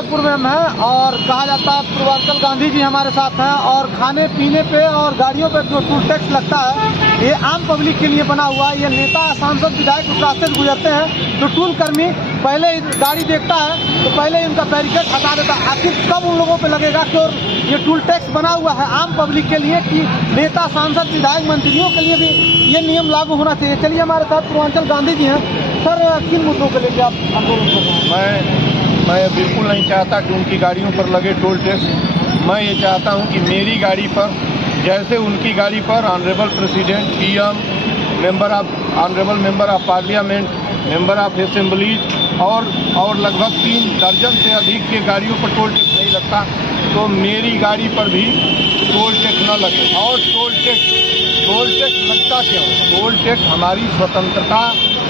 गोरखपुर में हम हैं और कहा जाता है पूर्वांचल गांधी जी हमारे साथ हैं। और खाने पीने पे और गाड़ियों पे जो टूल टैक्स लगता है ये आम पब्लिक के लिए बना हुआ है। ये नेता सांसद विधायक उस रास्ते से गुजरते हैं तो टूल कर्मी पहले गाड़ी देखता है तो पहले इनका बैरिकेड हटा देता है। आखिर कब उन लोगों पे लगेगा कि और ये टूल टैक्स बना हुआ है आम पब्लिक के लिए कि नेता सांसद विधायक मंत्रियों के लिए भी ये नियम लागू होना चाहिए। चलिए हमारे साथ पूर्वांचल गांधी जी हैं। सर किन मुद्दों को लेकर आप आंदोलन कर रहे हैं? मैं बिल्कुल नहीं चाहता कि उनकी गाड़ियों पर लगे टोल टैक्स। मैं ये चाहता हूं कि मेरी गाड़ी पर जैसे उनकी गाड़ी पर honourable president, PM, honourable member of parliament, member of assemblies और लगभग 3 दर्जन से अधिक के गाड़ियों पर टोल टैक्स नहीं लगता, तो मेरी गाड़ी पर भी टोल टैक्स न लगे। और टोल टैक्स लगता क्यों? टोल टैक्स हमारी स्वतंत्रता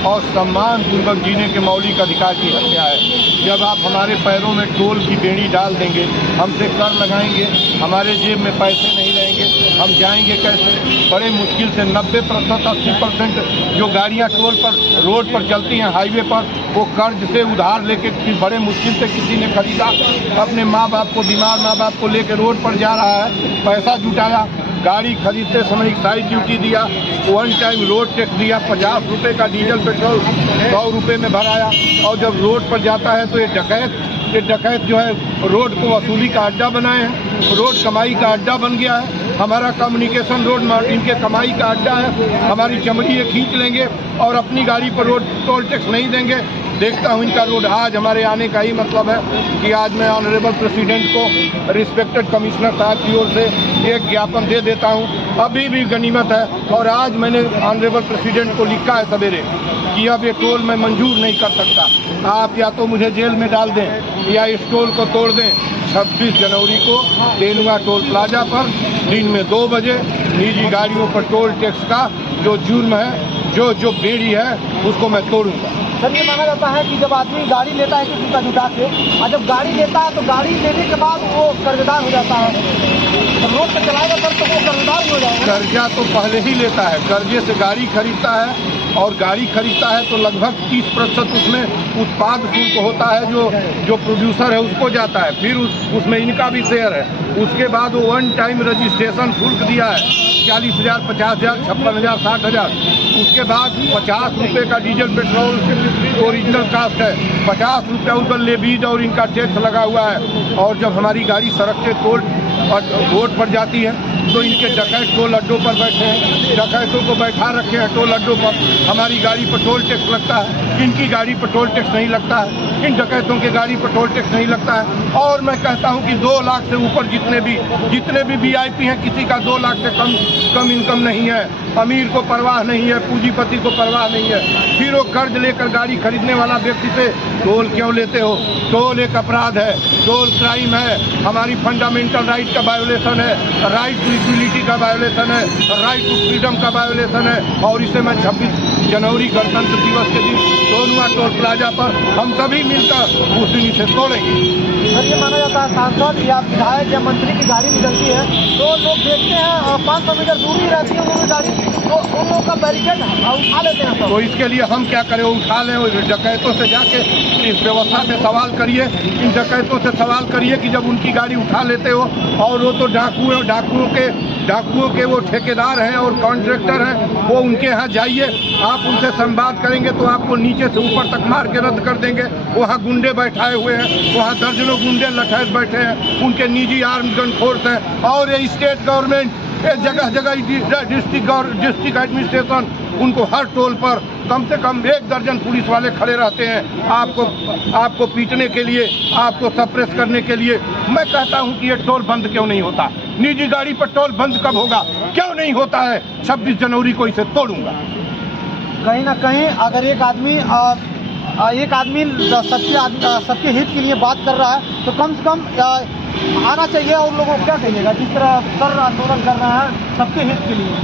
और सम्मान पूर्वक जीने के मौलिक अधिकार की हत्या है। जब आप हमारे पैरों में टोल की बेड़ी डाल देंगे, हमसे कर लगाएंगे, हमारे जेब में पैसे नहीं रहेंगे, हम जाएंगे कैसे? बड़े मुश्किल से 90% 80% जो गाड़ियां टोल पर रोड पर चलती हैं हाईवे पर, वो कर्ज से उधार लेके बड़े मुश्किल से किसी ने खरीदा, अपने माँ बाप को, बीमार माँ बाप को लेकर रोड पर जा रहा है, पैसा जुटाया, गाड़ी खरीदते समय एक्साइज ड्यूटी दिया, वन टाइम रोड टैक्स दिया, 50 रुपये का डीजल पेट्रोल 100 रुपये में भराया, और जब रोड पर जाता है तो ये डकैत जो है रोड को वसूली का अड्डा बनाए हैं, रोड कमाई का अड्डा बन गया है। हमारा कम्युनिकेशन रोड इनके कमाई का अड्डा है। हमारी चमड़ी ये खींच लेंगे और अपनी गाड़ी पर रोड टोल टैक्स नहीं देंगे। देखता हूँ इनका रोड आज हमारे आने का ही मतलब है कि आज मैं ऑनरेबल प्रेसिडेंट को, रिस्पेक्टेड कमिश्नर साहब की ओर से एक ज्ञापन दे देता हूँ। अभी भी गनीमत है और आज मैंने ऑनरेबल प्रेसिडेंट को लिखा है सवेरे कि अब ये टोल मैं मंजूर नहीं कर सकता। आप या तो मुझे जेल में डाल दें या इस टोल को तोड़ दें। 26 जनवरी को तेनुआ टोल प्लाजा पर दिन में 2 बजे निजी गाड़ियों पर टोल टैक्स का जो जुर्म है, जो बेड़ी है, उसको मैं तोड़ूंगा। सर ये माना जाता है कि जब आदमी गाड़ी लेता है किसी का जुटा के, और जब गाड़ी लेता है तो गाड़ी लेने के बाद वो कर्जदार हो जाता है, तो रोड पर चलाएगा सर तो वो कर्जदार हो जाएगा। कर्जा तो पहले ही लेता है, कर्जे से गाड़ी खरीदता है और गाड़ी खरीदता है तो लगभग 30% उसमें उत्पाद शुल्क होता है जो प्रोड्यूसर है उसको जाता है, फिर उसमें इनका भी शेयर है। उसके बाद वो वन टाइम रजिस्ट्रेशन शुल्क दिया है 40,000, 50,000, 56,000, 60,000। उसके बाद 50 रुपये का डीजल पेट्रोल ओरिजिनल कास्ट है, 50 रुपये उस पर लेवीज और इनका टैक्स लगा हुआ है। और जब हमारी गाड़ी सड़क के टोल और रोड पर जाती है तो इनके डकैत टोल अड्डों पर बैठे हैं, डकैतों को बैठा रखे हैं टोल अड्डों पर। हमारी गाड़ी पर टोल टैक्स लगता है, इनकी गाड़ी पर टोल टैक्स नहीं लगता है, इन डकैतों की गाड़ी पर टोल टैक्स नहीं लगता है। और मैं कहता हूं कि 2 लाख से ऊपर जितने भी VIP हैं, किसी का 2 लाख से कम इनकम नहीं है। अमीर को परवाह नहीं है, पूंजीपति को परवाह नहीं है, फिर वो कर्ज लेकर गाड़ी खरीदने वाला व्यक्ति से टोल क्यों लेते हो? टोल एक अपराध है, टोल क्राइम है, हमारी फंडामेंटल राइट का वायोलेशन है, राइट टू इक्वलिटी का वायोलेशन है, राइट टू फ्रीडम का वायोलेशन है। और इसे मैं 26 जनवरी गणतंत्र दिवस के दिन तेनुआ टोल प्लाजा पर हम सभी मिलकर उस दिन इसे तोड़ेंगे। सर ये माना जाता है सांसद या विधायक या मंत्री की गाड़ी निकलती है तो लोग देखते हैं और 500 मीटर दूर ही रहती है वो गाड़ी, तो उन लोगों का बैरिकेड उठा लेते हैं। तो इसके लिए हम क्या करें? उठा लें, डकैतों से जाके इस व्यवस्था पे सवाल करिए, इन डकैतों से सवाल करिए कि जब उनकी गाड़ी उठा लेते हो, और वो तो डाकुओं के वो ठेकेदार हैं और कॉन्ट्रैक्टर हैं, वो उनके यहाँ जाइए, आप उनसे संवाद करेंगे तो आपको नीचे से ऊपर तक मार के रद्द कर देंगे। वहाँ गुंडे बैठाए हुए हैं, वहाँ दर्जनों गुंडे लठैत बैठे हैं, उनके निजी आर्म्ड गन फोर्स हैं। और ये स्टेट गवर्नमेंट, ये जगह डिस्ट्रिक्ट एडमिनिस्ट्रेशन, उनको हर टोल पर कम से कम 1 दर्जन पुलिस वाले खड़े रहते हैं आपको पीटने के लिए, आपको सप्रेस करने के लिए। मैं कहता हूं कि ये टोल बंद क्यों नहीं होता? निजी गाड़ी पर टोल बंद कब होगा? क्यों नहीं होता है? 26 जनवरी को इसे तोड़ूंगा। कहीं ना कहीं अगर एक आदमी सबके हित के लिए बात कर रहा है तो कम से कम आना चाहिए। और लोगों को क्या कहिएगा जिस तरह सर आंदोलन कर रहे हैं सबके हित के लिए?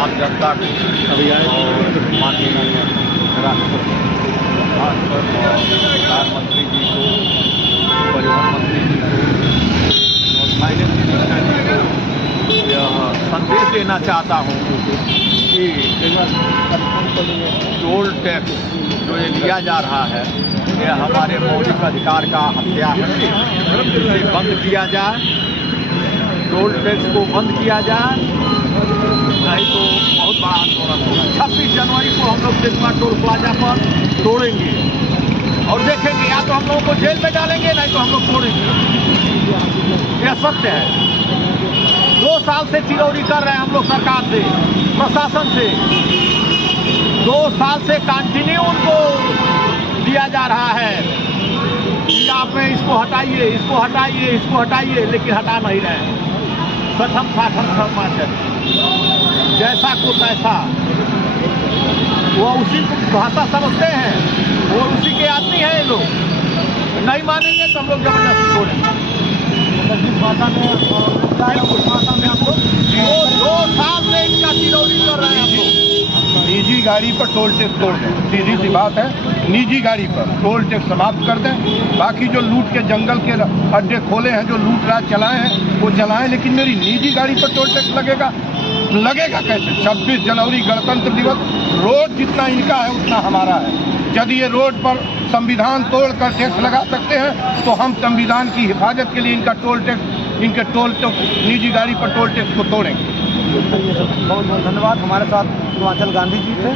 आम जनता और माननीय राष्ट्रपति, खासकर प्रधानमंत्री जी को, परिवहन मंत्री जी को और फाइनेंस मिनिस्टर जी को यह संदेश देना चाहता हूँ कि टोल टैक्स जो ये लिया जा रहा है ये हमारे मौलिक अधिकार का हत्या है। इसे बंद किया जाए, टोल टैक्स को बंद किया जाए, नहीं तो बहुत बड़ा आंदोलन होगा। 26 जनवरी को हम लोग सिनेमा टोल प्लाजा पर तोड़ेंगे और देखेंगे, या तो हम लोगों को जेल में डालेंगे, नहीं तो हम लोग तोड़ेंगे। यह सत्य है। 2 साल से चिरौरी कर रहे हैं हम लोग सरकार से, प्रशासन से। 2 साल से कंटिन्यू उनको दिया जा रहा है कि आप इसको हटाइए, इसको हटाइए, इसको हटाइए, लेकिन हटा नहीं रहे हैं। प्रथम शासन कर्मचारी जैसा को तैसा, वो उसी भाषा समझते हैं, वो उसी के आदमी हैं। ये लोग नहीं मानेंगे तो हम लोग जबरदस्ती छोड़ेंगे। जिस भाषा में उस भाषा में हम लोग 2 साल से इनका चिरौरी कर रहे हैं हम लोग। निजी गाड़ी पर टोल टैक्स तोड़ दें, सीधी सी बात है। निजी गाड़ी पर टोल टैक्स समाप्त कर दें। बाकी जो लूट के जंगल के अड्डे खोले हैं, जो लूट राज चलाए हैं, वो चलाएं, लेकिन मेरी निजी गाड़ी पर टोल टैक्स लगेगा कैसे? 26 जनवरी गणतंत्र दिवस, रोड जितना इनका है उतना हमारा है। यदि ये रोड पर संविधान तोड़कर टैक्स लगा सकते हैं तो हम संविधान की हिफाजत के लिए इनके टोल टैक्स निजी गाड़ी पर टोल टैक्स को तोड़ेंगे। बहुत बहुत धन्यवाद। हमारे साथ पूर्वांचल गांधी जी थे।